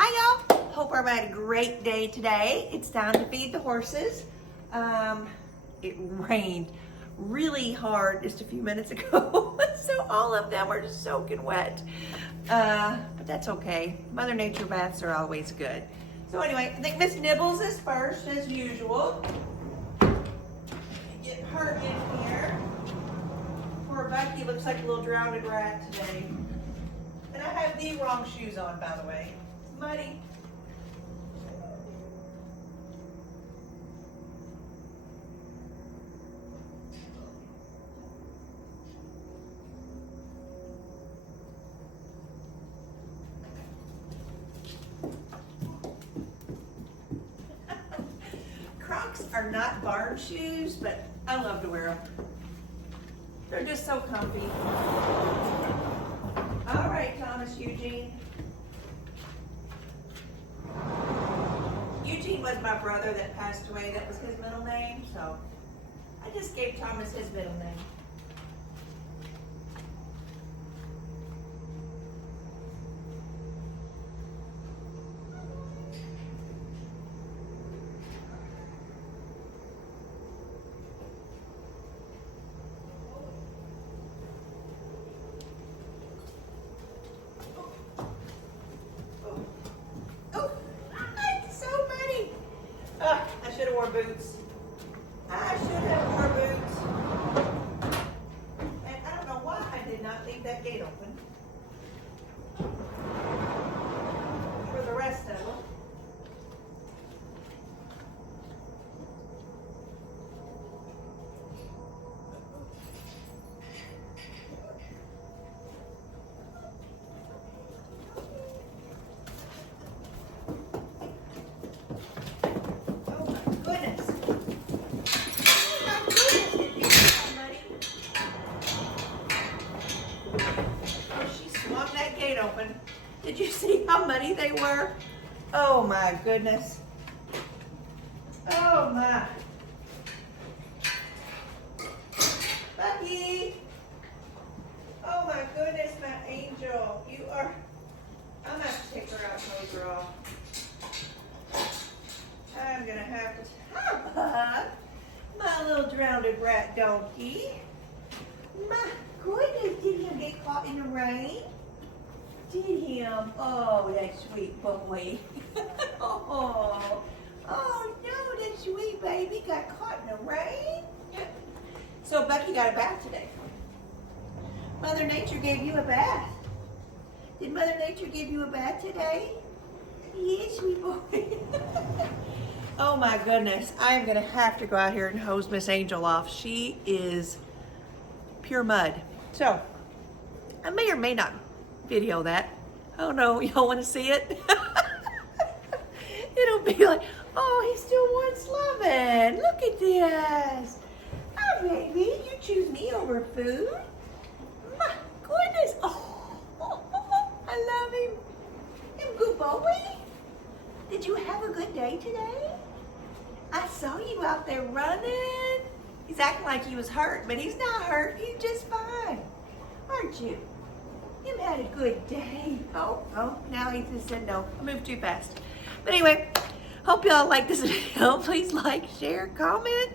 Hi y'all, hope everybody had a great day today. It's time to feed the horses. It rained really hard just a few minutes ago, so all of them are just soaking wet. But that's okay. Mother Nature baths are always good. So anyway, I think Miss Nibbles is first as usual. Get her in here. Poor Becky looks like a little drowned rat today. And I have the wrong shoes on, by the way. Muddy. Crocs are not barn shoes, but I love to wear them. They're just so comfy. All right, Thomas Eugene. Eugene was my brother that passed away. That was his middle name, so I just gave Thomas his middle name. I should have wore boots. I should have wore boots. And I don't know why I did not leave that gate open. For the rest of them. Open. Did you see how muddy they were? Oh my goodness. Oh my. Becky. Oh my goodness, my angel. You are, I'm gonna have to take her out and hose her off. I'm gonna have to, hi, my little drowned rat donkey. My goodness, did he get caught in the rain? Did him? Oh, that sweet boy. Oh no, that sweet baby got caught in the rain. So Becky got a bath today. Mother Nature gave you a bath. Did Mother Nature give you a bath today? Yes, sweet boy. Oh my goodness, I'm gonna have to go out here and hose Miss Angel off. She is pure mud. So I may or may not video that. Oh no, y'all want to see it? It'll be like, oh, he still wants loving. Look at this. Oh, baby, you choose me over food. My goodness. Oh, I love him. Him good boy. Did you have a good day today? I saw you out there running. He's acting like he was hurt, but he's not hurt. He's just fine. Aren't you? You had a good day. Oh, now he just said no. I moved too fast. But anyway, hope y'all like this video. Please like, share, comment.